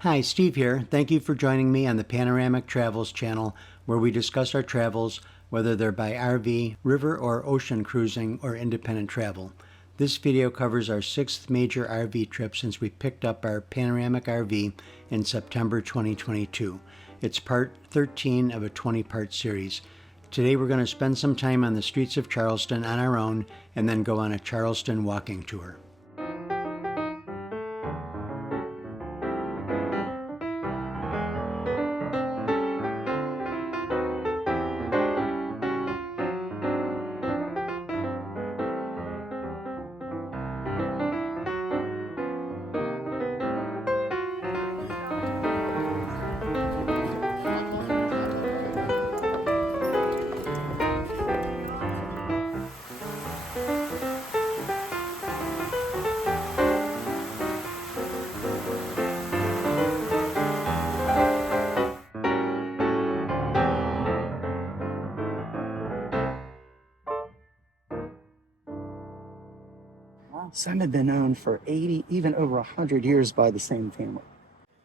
Hi, Steve here. Thank you for joining me on the Panoramic Travels channel, where we discuss our travels, whether they're by RV, river or ocean cruising, or independent travel. This video covers our 6th major RV trip since we picked up our Panoramic RV in September 2022. It's part 13 of a 20-part series. Today we're going to spend some time on the streets of Charleston on our own and then go on a Charleston walking tour. Some have been owned for 80, even over 100 years by the same family.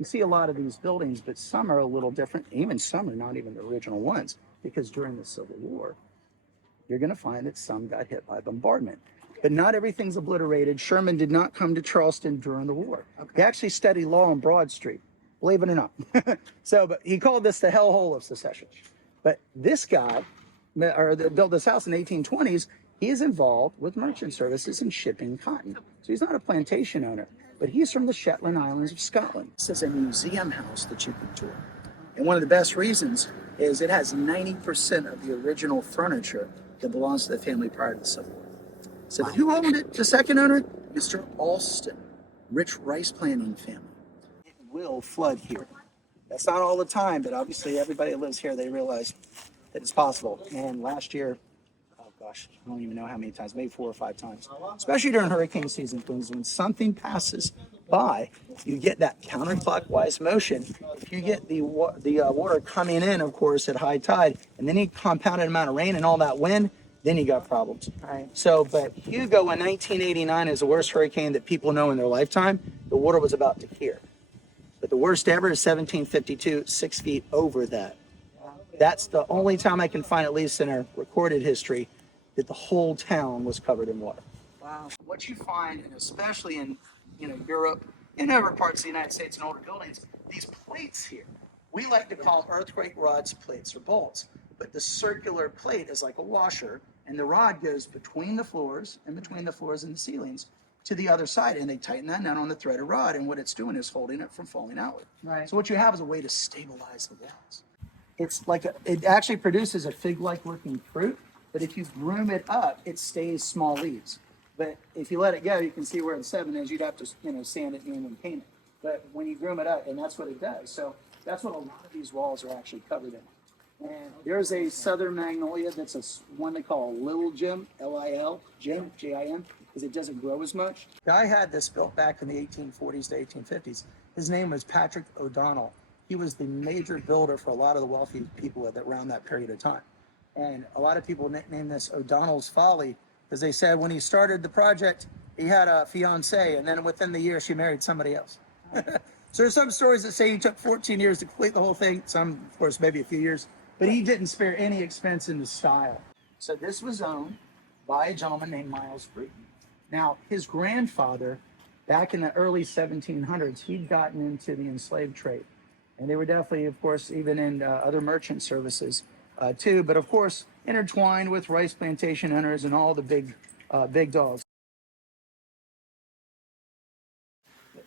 You see a lot of these buildings, but some are a little different. Even some are not even the original ones, because during the Civil War, you're going to find that some got hit by bombardment. But not everything's obliterated. Sherman did not come to Charleston during the war. He actually studied law on Broad Street, believe it or not. But he called this the hellhole of secession. But this guy, that built this house in the 1820s, he is involved with merchant services and shipping cotton. So he's not a plantation owner, but he's from the Shetland Islands of Scotland. This is a museum house that you can tour. And one of the best reasons is it has 90% of the original furniture that belongs to the family prior to the Civil War. So who owned it? The second owner? Mr. Alston, rich rice planting family. It will flood here. That's not all the time, but obviously everybody that lives here, they realize that it's possible. And last year, gosh, I don't even know how many times, maybe 4 or 5 times, especially during hurricane season, because when something passes by, you get that counterclockwise motion. If you get the water coming in, of course, at high tide, and then you compound an amount of rain and all that wind, then you got problems. Right. So, but Hugo in 1989 is the worst hurricane that people know in their lifetime. The water was about to here. But the worst ever is 1752, 6 feet over that. That's the only time I can find, at least in our recorded history, that the whole town was covered in water. Wow. What you find, and especially in Europe and other parts of the United States and older buildings, these plates here, we like to call them earthquake rods, plates, or bolts. But the circular plate is like a washer, and the rod goes between the floors and the ceilings to the other side, and they tighten that down on the threaded rod, and what it's doing is holding it from falling outward. Right. So what you have is a way to stabilize the walls. It's like it actually produces a fig-like looking fruit, but if you groom it up, it stays small leaves. But if you let it go, you can see where the 7 is. You'd have to, sand it in and paint it. But when you groom it up, and that's what it does. So that's what a lot of these walls are actually covered in. And there's a southern magnolia that's one they call a little Jim, L-I-L, Jim, J-I-M, because it doesn't grow as much. I had this built back in the 1840s to 1850s. His name was Patrick O'Donnell. He was the major builder for a lot of the wealthy people around that period of time. And a lot of people nicknamed this O'Donnell's Folly, because they said when he started the project, he had a fiancée, and then within the year, she married somebody else. So there's some stories that say he took 14 years to complete the whole thing. Some, of course, maybe a few years. But he didn't spare any expense in the style. So this was owned by a gentleman named Miles Freeton. Now, his grandfather, back in the early 1700s, he'd gotten into the enslaved trade. And they were definitely, of course, even in other merchant services too. But, of course, intertwined with rice plantation owners and all the big dogs.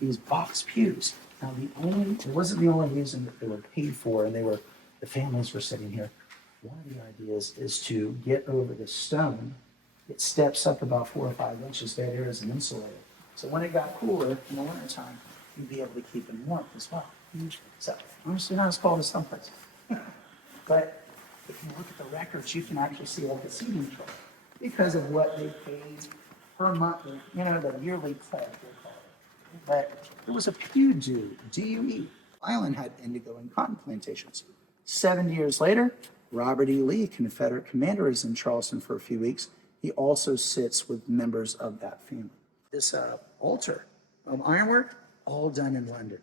These box pews. Now, it wasn't the only reason that they were paid for, and the families were sitting here. One of the ideas is to get over the stone. It steps up about 4 or 5 inches. There is an insulator. So when it got cooler in the wintertime, you'd be able to keep it warm as well. So honestly, not as cold as some places. But if you look at the records, you can actually see like a seating chart because of what they paid per month, the yearly pledge. But it was a pew due, D-U-E. Island had indigo and cotton plantations. 7 years later, Robert E. Lee, Confederate commander, is in Charleston for a few weeks. He also sits with members of that family. This altar of ironwork, all done in London.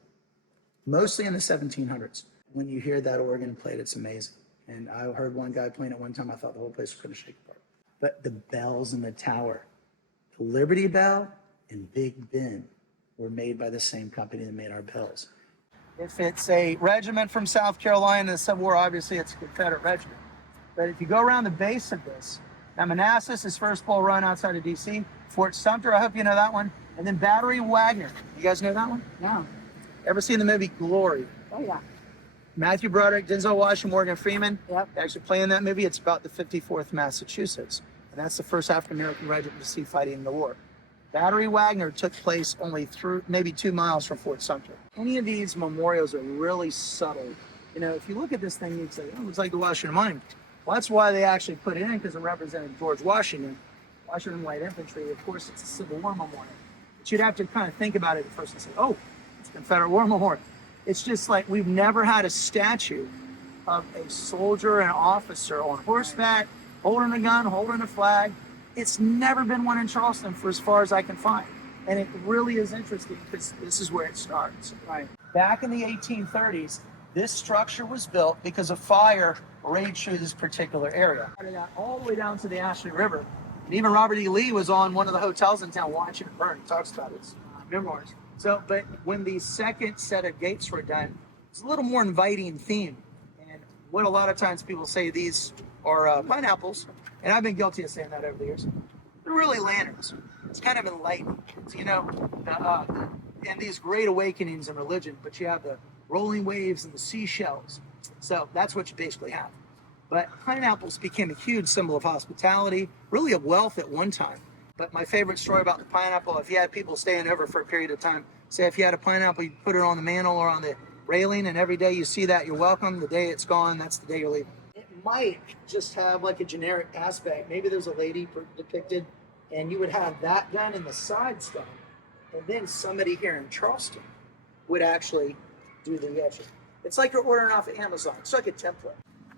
mostly in the 1700s. When you hear that organ played, it's amazing. And I heard one guy playing it one time. I thought the whole place was going to shake apart. But the bells in the tower, the Liberty Bell and Big Ben, were made by the same company that made our bells. If it's a regiment from South Carolina in the Civil War, obviously it's a Confederate regiment. But if you go around the base of this, now Manassas is first Bull Run outside of D.C. Fort Sumter, I hope you know that one. And then Battery Wagner. You guys know that one? No. Ever seen the movie Glory? Oh, yeah. Matthew Broderick, Denzel Washington, Morgan Freeman. Yep. They actually play in that movie. It's about the 54th Massachusetts. And that's the first African-American regiment to see fighting in the war. Battery Wagner took place only through maybe 2 miles from Fort Sumter. Any of these memorials are really subtle. You know, if you look at this thing, you'd say, oh, it looks like the Washington Monument. Well, that's why they actually put it in, because it represented George Washington, Washington Light Infantry. Of course, it's a Civil War memorial. But you'd have to kind of think about it at first and say, oh, it's a Confederate War memorial. It's just like we've never had a statue of a soldier and officer on horseback, holding a gun, holding a flag. It's never been one in Charleston for as far as I can find. And it really is interesting because this is where it starts. Right. Back in the 1830s, this structure was built because a fire raged through this particular area. It got all the way down to the Ashley River. And even Robert E. Lee was on one of the hotels in town watching it burn. He talks about his memoirs. So, but when the second set of gates were done, it's a little more inviting theme. And what a lot of times people say these are pineapples, and I've been guilty of saying that over the years. They're really lanterns. It's kind of enlightening. It's, you know, and these great awakenings in religion, but you have the rolling waves and the seashells. So that's what you basically have. But pineapples became a huge symbol of hospitality, really of wealth at one time. But my favorite story about the pineapple, if you had people staying over for a period of time, say if you had a pineapple, you put it on the mantle or on the railing, and every day you see that, you're welcome. The day it's gone, that's the day you're leaving. It might just have like a generic aspect. Maybe there's a lady depicted, and you would have that done in the side stone, and then somebody here in Charleston would actually do the etching. It's like you're ordering off of Amazon. It's like a template.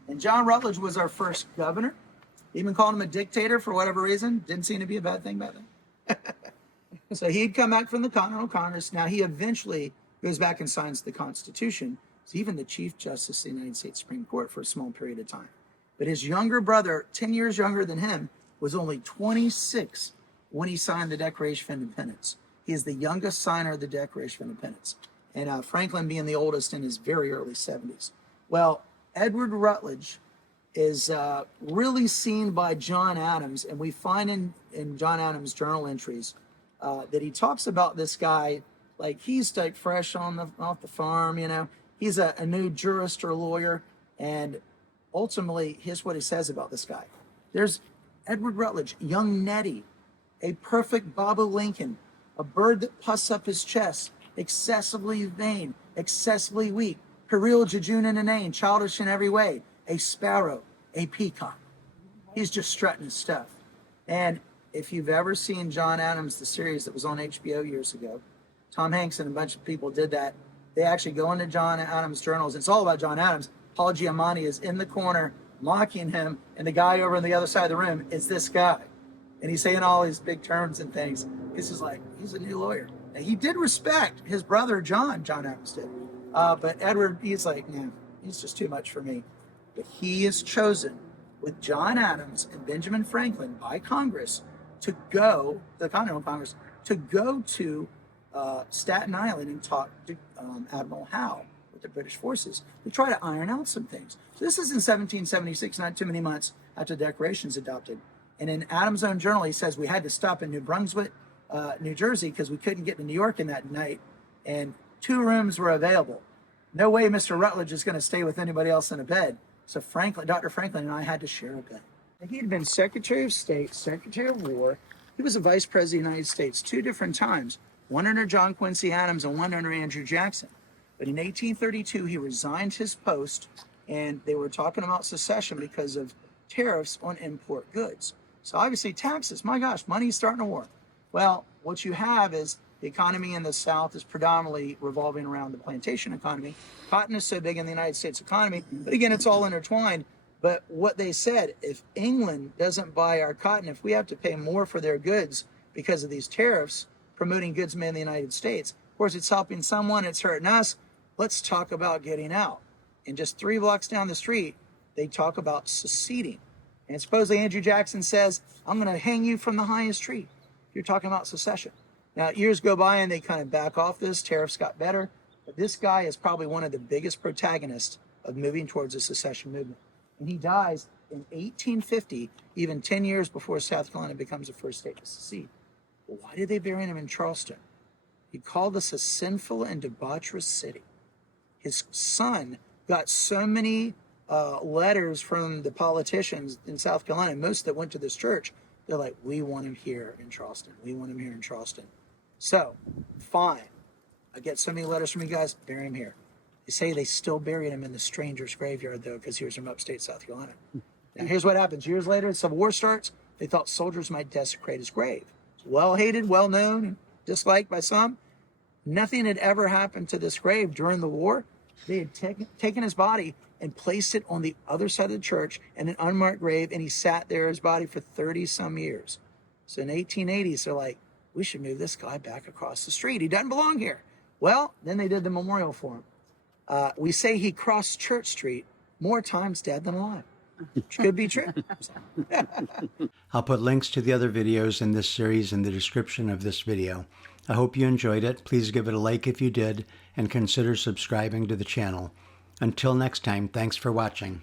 And John Rutledge was our first governor. Even called him a dictator for whatever reason. Didn't seem to be a bad thing back then. So he'd come back from the Continental Congress. Now he eventually goes back and signs the Constitution. He's even the Chief Justice of the United States Supreme Court for a small period of time. But his younger brother, 10 years younger than him, was only 26 when he signed the Declaration of Independence. He is the youngest signer of the Declaration of Independence. And Franklin being the oldest in his very early 70s. Well, Edward Rutledge is really seen by John Adams, and we find in John Adams' journal entries that he talks about this guy like he's like fresh off the farm, you know. He's a new jurist or lawyer, and ultimately, here's what he says about this guy. There's Edward Rutledge, young Nat'l, a perfect Bob o' Lincoln, a bird that puffs up his chest, excessively vain, excessively weak, puerile, jejune and inane, childish in every way, a sparrow, a peacock. He's just strutting his stuff. And if you've ever seen John Adams, the series that was on HBO years ago, Tom Hanks and a bunch of people did that. They actually go into John Adams' journals. It's all about John Adams. Paul Giamatti is in the corner mocking him, and the guy over on the other side of the room is this guy. And he's saying all these big terms and things. This is like, he's a new lawyer. And he did respect his brother, John Adams did. But Edward, he's like, nah, he's just too much for me. But he is chosen with John Adams and Benjamin Franklin by Congress to go, the Continental Congress, to go to Staten Island and talk to Admiral Howe with the British forces to try to iron out some things. So this is in 1776, not too many months after the Declaration's adopted. And in Adams' own journal, he says we had to stop in New Brunswick, New Jersey, because we couldn't get to New York in that night, and 2 rooms were available. No way Mr. Rutledge is going to stay with anybody else in a bed. So Dr. Franklin and I had to share a bed. He had been Secretary of State, Secretary of War. He was a Vice President of the United States 2 different times, one under John Quincy Adams and one under Andrew Jackson. But in 1832, he resigned his post, and they were talking about secession because of tariffs on import goods. So obviously taxes, my gosh, money's starting to war. Well, what you have is the economy in the South is predominantly revolving around the plantation economy. Cotton is so big in the United States economy, but again, it's all intertwined. But what they said, if England doesn't buy our cotton, if we have to pay more for their goods because of these tariffs, promoting goods made in the United States, of course, it's helping someone, it's hurting us. let's talk about getting out. And just 3 blocks down the street, they talk about seceding. And supposedly Andrew Jackson says, I'm going to hang you from the highest tree. You're talking about secession. Now, years go by and they kind of back off this. Tariffs got better. But this guy is probably one of the biggest protagonists of moving towards a secession movement. And he dies in 1850, even 10 years before South Carolina becomes the first state to secede. Well, why did they bury him in Charleston? He called us a sinful and debaucherous city. His son got so many letters from the politicians in South Carolina, most that went to this church. They're like, we want him here in Charleston. We want him here in Charleston. So, fine. I get so many letters from you guys, bury him here. They say they still buried him in the stranger's graveyard, though, because he was from upstate South Carolina. Now, here's what happens. Years later, the Civil War starts. They thought soldiers might desecrate his grave. It's well-hated, well-known, and disliked by some. Nothing had ever happened to this grave during the war. They had taken his body and placed it on the other side of the church in an unmarked grave, and he sat there, his body, for 30-some years. So in 1880s, they're like, we should move this guy back across the street. He doesn't belong here. Well, then they did the memorial for him. We say he crossed Church Street more times dead than alive, which could be true. I'll put links to the other videos in this series in the description of this video. I hope you enjoyed it. Please give it a like if you did, and consider subscribing to the channel. Until next time, thanks for watching.